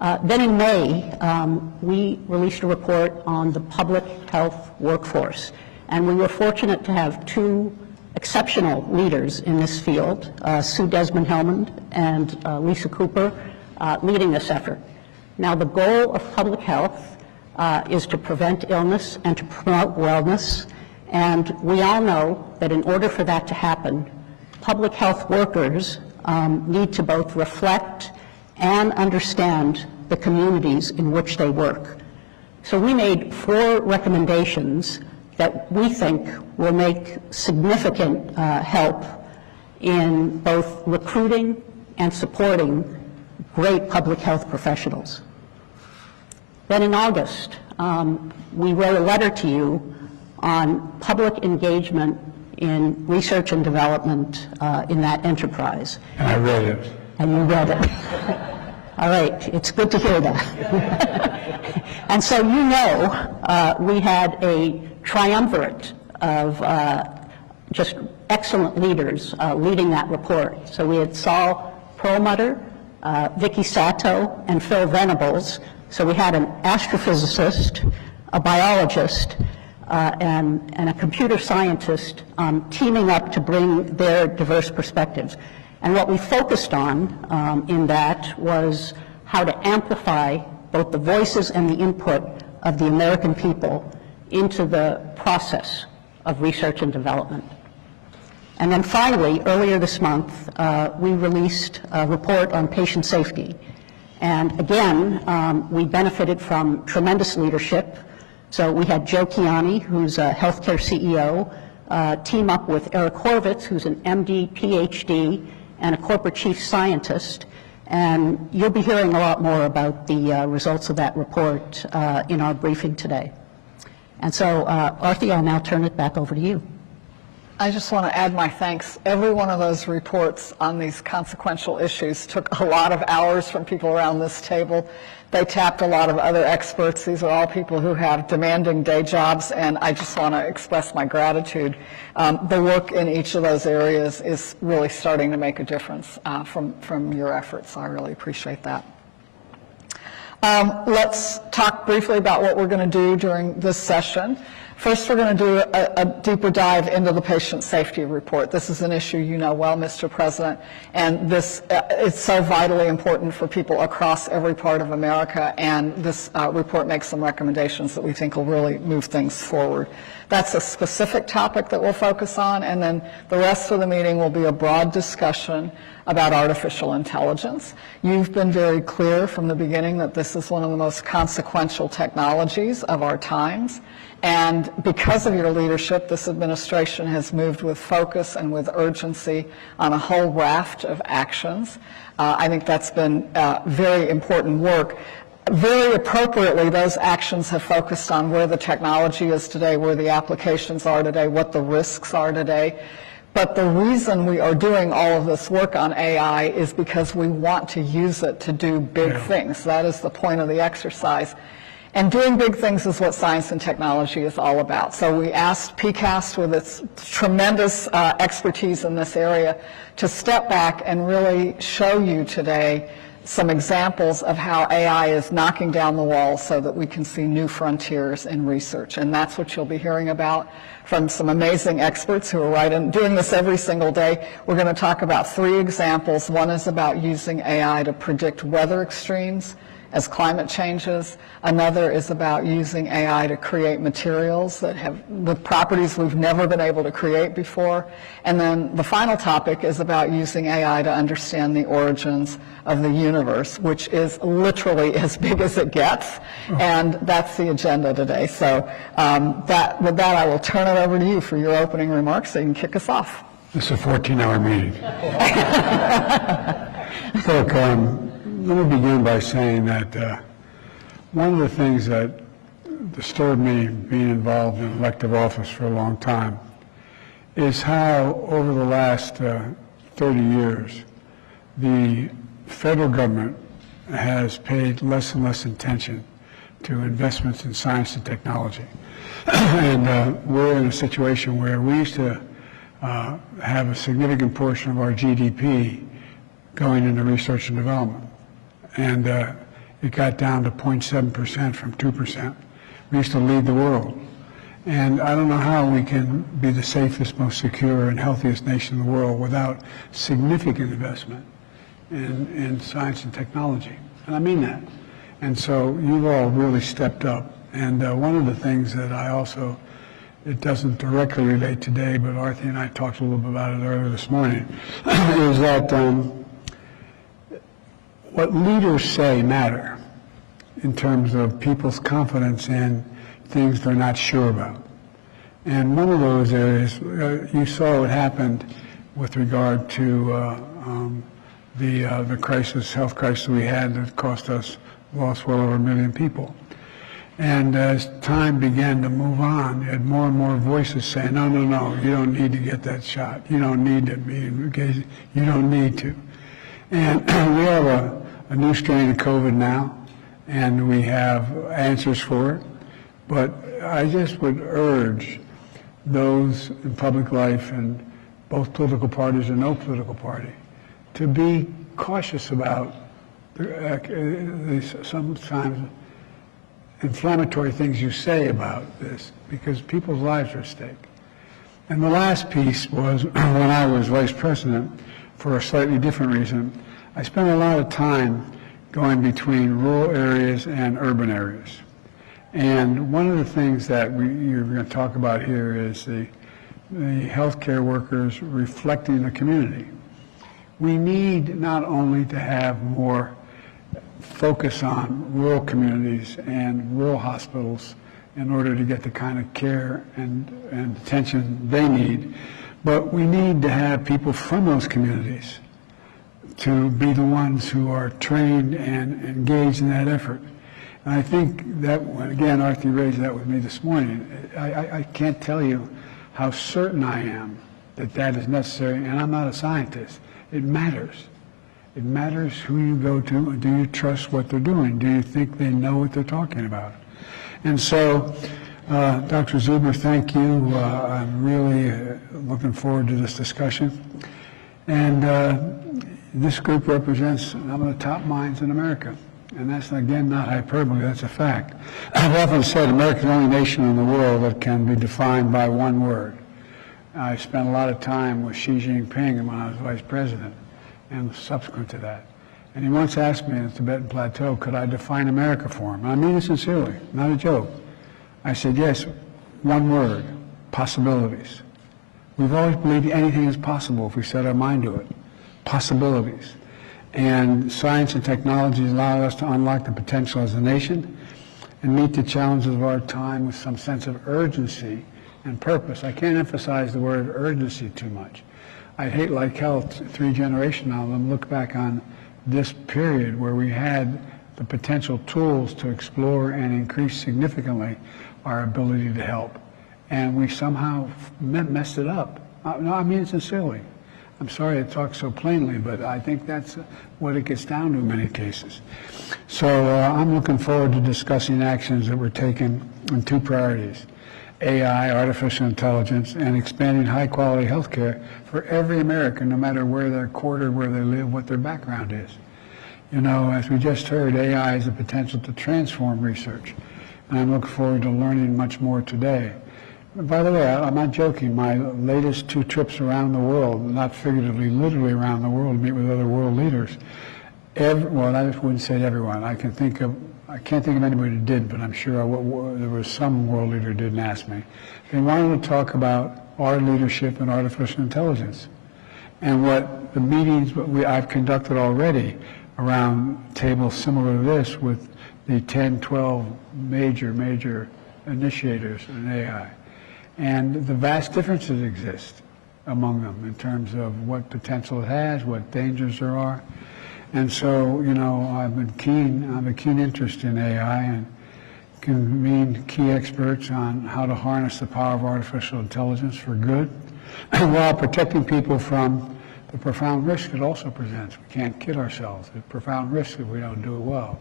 Then in May, we released a report on the public health workforce, and we were fortunate to have two exceptional leaders in this field, Sue Desmond-Hellmann and Lisa Cooper, leading this effort. Now, the goal of public health is to prevent illness and to promote wellness, and we all know that in order for that to happen, public health workers need to both reflect and understand the communities in which they work. So we made 4 recommendations that we think will make significant help in both recruiting and supporting great public health professionals. Then in August, we wrote a letter to you on public engagement in research and development in that enterprise. And I read it. And you read it. All right, it's good to hear that. And so you know we had a triumvirate of just excellent leaders leading that report. So we had Saul Perlmutter, Vicky Sato, and Phil Venables. So we had an astrophysicist, a biologist, and a computer scientist teaming up to bring their diverse perspectives. And what we focused on in that was how to amplify both the voices and the input of the American people into the process of research and development. And then finally, earlier this month, we released a report on patient safety. And again, we benefited from tremendous leadership. So we had Joe Kiani, who's a healthcare CEO, team up with Eric Horvitz, who's an MD, PhD, and a corporate chief scientist. And you'll be hearing a lot more about the results of that report in our briefing today. And so, Arthi, I'll now turn it back over to you. I just want to add my thanks. Every one of those reports on these consequential issues took a lot of hours from people around this table. They tapped a lot of other experts. These are all people who have demanding day jobs, and I just want to express my gratitude. The work in each of those areas is really starting to make a difference from your efforts, so I really appreciate that. Let's talk briefly about what we're going to do during this session. First, we're going to do a deeper dive into the patient safety report. This is an issue you know well, Mr. President, and this is so vitally important for people across every part of America, and this report makes some recommendations that we think will really move things forward. That's a specific topic that we'll focus on, and then the rest of the meeting will be a broad discussion about artificial intelligence. You've been very clear from the beginning that this is one of the most consequential technologies of our times. And because of your leadership, this administration has moved with focus and with urgency on a whole raft of actions. I think that's been very important work. Very appropriately, those actions have focused on where the technology is today, where the applications are today, what the risks are today. But the reason we are doing all of this work on AI is because we want to use it to do big things. That is the point of the exercise. And doing big things is what science and technology is all about. So we asked PCAST, with its tremendous expertise in this area, to step back and really show you today some examples of how AI is knocking down the walls so that we can see new frontiers in research. And that's what you'll be hearing about from some amazing experts who are doing this every single day. We're going to talk about 3 examples. One is about using AI to predict weather extremes as climate changes. Another is about using AI to create materials that have the properties we've never been able to create before. And then the final topic is about using AI to understand the origins of the universe, which is literally as big as it gets. And that's the agenda today. So with that, I will turn it over to you for your opening remarks so you can kick us off. It's a 14-hour meeting. Look, let me begin by saying that one of the things that disturbed me being involved in elective office for a long time is how over the last 30 years the federal government has paid less and less attention to investments in science and technology. And we're in a situation where we used to have a significant portion of our GDP going into research and development. And it got down to 0.7% from 2%. We used to lead the world. And I don't know how we can be the safest, most secure, and healthiest nation in the world without significant investment in science and technology. And I mean that. And so you've all really stepped up. And one of the things that I also, it doesn't directly relate today, but Arthi and I talked a little bit about it earlier this morning, is that what leaders say matter in terms of people's confidence in things they're not sure about. And one of those areas, you saw what happened with regard to the crisis, health crisis we had that cost us, lost well over 1 million people. And as time began to move on, you had more and more voices saying, no, no, no, you don't need to get that shot. You don't need to be engaged. You don't need to. And we have a new strain of COVID now, and we have answers for it. But I just would urge those in public life, and both political parties and no political party, to be cautious about sometimes inflammatory things you say about this, because people's lives are at stake. And the last piece was when I was vice president, for a slightly different reason, I spent a lot of time going between rural areas and urban areas. And one of the things that you're going to talk about here is the healthcare workers reflecting the community. We need not only to have more focus on rural communities and rural hospitals in order to get the kind of care and attention they need, but we need to have people from those communities to be the ones who are trained and engaged in that effort. And I think that, again, Arthi raised that with me this morning. I can't tell you how certain I am that that is necessary, and I'm not a scientist. It matters. It matters who you go to. Do you trust what they're doing? Do you think they know what they're talking about? And so, Dr. Zuber, thank you. I'm really looking forward to this discussion. And this group represents some of the top minds in America. And that's, again, not hyperbole, that's a fact. I've often said America's the only nation in the world that can be defined by one word. I spent a lot of time with Xi Jinping when I was vice president and subsequent to that. And he once asked me in the Tibetan Plateau, could I define America for him? And I mean it sincerely, not a joke. I said, yes, one word, possibilities. We've always believed anything is possible if we set our mind to it. Possibilities. And science and technology allow us to unlock the potential as a nation and meet the challenges of our time with some sense of urgency and purpose. I can't emphasize the word urgency too much. I'd hate, like hell, 3 generations now, them look back on this period where we had the potential tools to explore and increase significantly our ability to help. And we somehow messed it up. No, I mean it sincerely. I'm sorry to talk so plainly, but I think that's what it gets down to in many cases. So I'm looking forward to discussing actions that were taken in 2 priorities: AI, artificial intelligence, and expanding high-quality health care for every American, no matter where they're quartered, where they live, what their background is. You know, as we just heard, AI has the potential to transform research, and I'm looking forward to learning much more today. By the way, I'm not joking. My latest 2 trips around the world, not figuratively, literally around the world, to meet with other world leaders. Well, I wouldn't say everyone. I can't think of anybody who did, but I'm sure there was some world leader who didn't ask me. They wanted to talk about our leadership in artificial intelligence and what the meetings I've conducted already around tables similar to this with the 10, 12 major initiators in AI. And the vast differences exist among them in terms of what potential it has, what dangers there are. And so, you know, I have a keen interest in AI and convene key experts on how to harness the power of artificial intelligence for good, while protecting people from the profound risk it also presents. We can't kid ourselves. The profound risk if we don't do it well.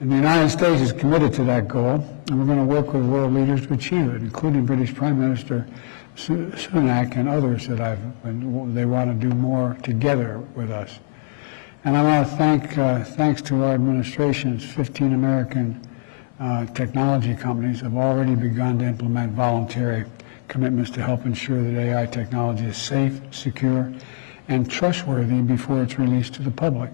And the United States is committed to that goal, and we're going to work with world leaders to achieve it, including British Prime Minister Sunak and others that they want to do more together with us. And I want to thanks to our administration's 15 American technology companies have already begun to implement voluntary commitments to help ensure that AI technology is safe, secure, and trustworthy before it's released to the public.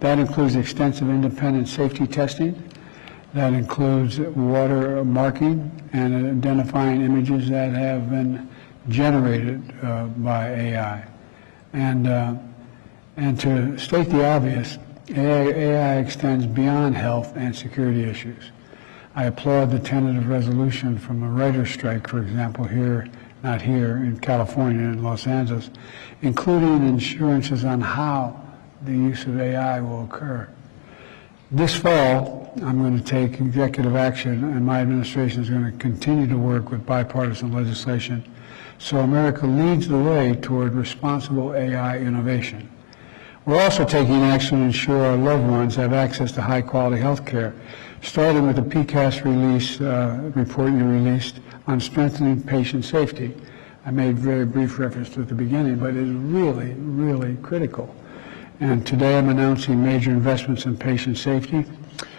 That includes extensive independent safety testing. That includes water marking and identifying images that have been generated by AI. And to state the obvious, AI extends beyond health and security issues. I applaud the tentative resolution from the writer's strike, for example, not here, in California, in Los Angeles, including assurances on how the use of AI will occur. This fall, I'm going to take executive action, and my administration is going to continue to work with bipartisan legislation so America leads the way toward responsible AI innovation. We're also taking action to ensure our loved ones have access to high-quality health care, starting with the PCAST report you released on strengthening patient safety. I made very brief reference to it at the beginning, but it is really, really critical. And today I'm announcing major investments in patient safety,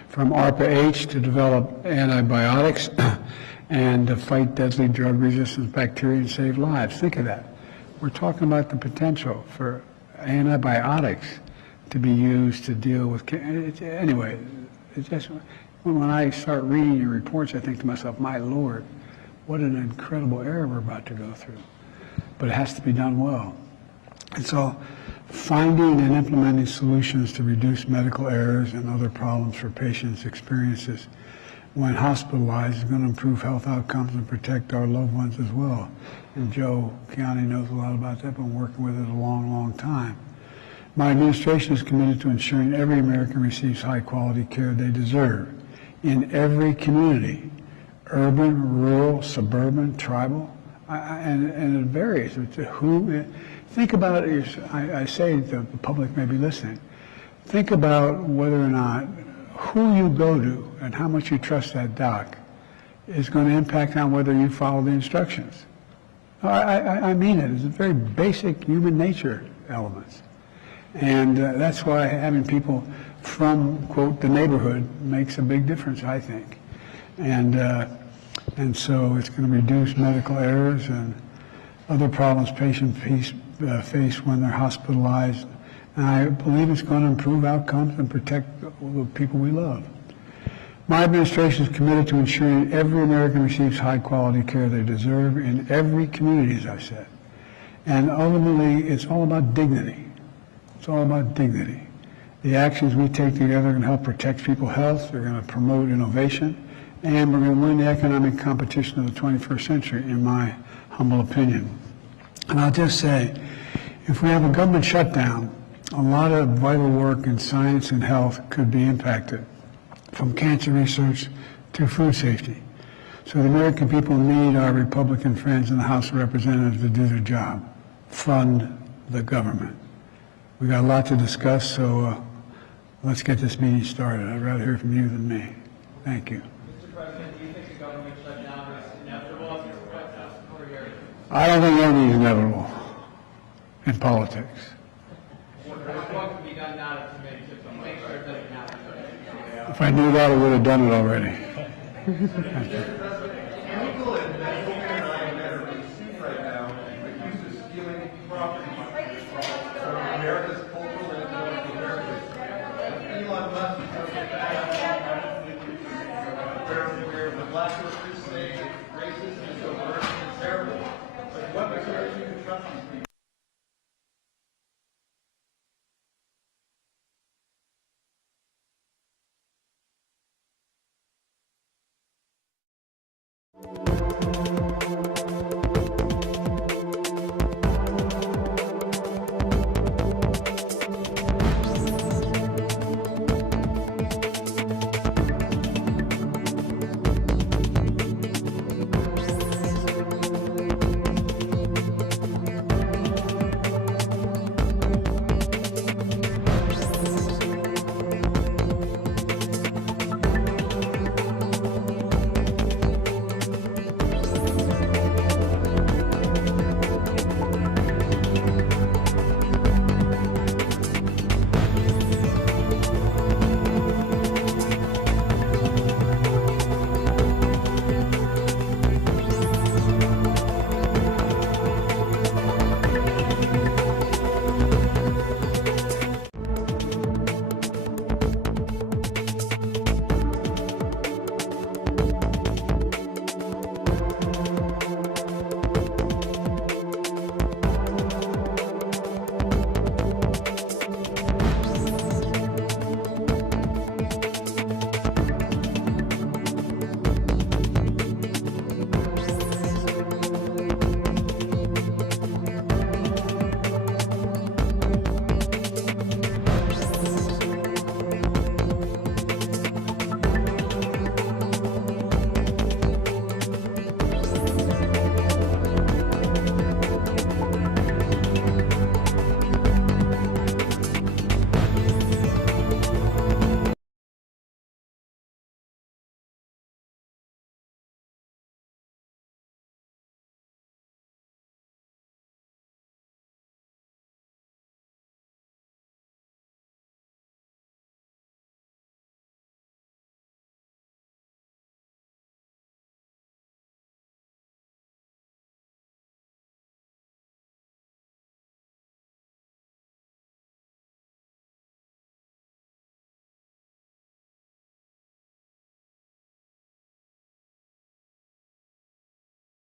from ARPA-H to develop antibiotics and to fight deadly drug-resistant bacteria and save lives. Think of that. We're talking about the potential for antibiotics to be used to deal with, anyway, it's just, when I start reading your reports, I think to myself, my Lord, what an incredible era we're about to go through. But it has to be done well. And so finding and implementing solutions to reduce medical errors and other problems for patients' experiences when hospitalized is going to improve health outcomes and protect our loved ones as well. And Joe Kiani knows a lot about that, been working with it a long, long time. My administration is committed to ensuring every American receives high-quality care they deserve in every community, urban, rural, suburban, tribal, and it varies. Think about it, I say to the public may be listening, think about whether or not who you go to and how much you trust that doc is going to impact on whether you follow the instructions. I mean it. It's a very basic human nature elements. And that's why having people from, quote, the neighborhood makes a big difference, I think. And so it's going to reduce medical errors and other problems patients face when they're hospitalized. And I believe it's going to improve outcomes and protect the people we love. My administration is committed to ensuring every American receives high-quality care they deserve in every community, as I said. And ultimately, it's all about dignity. It's all about dignity. The actions we take together are going to help protect people's health, they're going to promote innovation, and we're going to win the economic competition of the 21st century, in my humble opinion. And I'll just say, if we have a government shutdown, a lot of vital work in science and health could be impacted, from cancer research to food safety. So the American people need our Republican friends in the House of Representatives to do their job, fund the government. We got a lot to discuss, so let's get this meeting started. I'd rather hear from you than me. Thank you. Mr. President, do you think the government shutdown is inevitable? I don't think anything is inevitable in politics. What can be done now to make sure it doesn't happen? If I knew that, I would have done it already. Mr. President,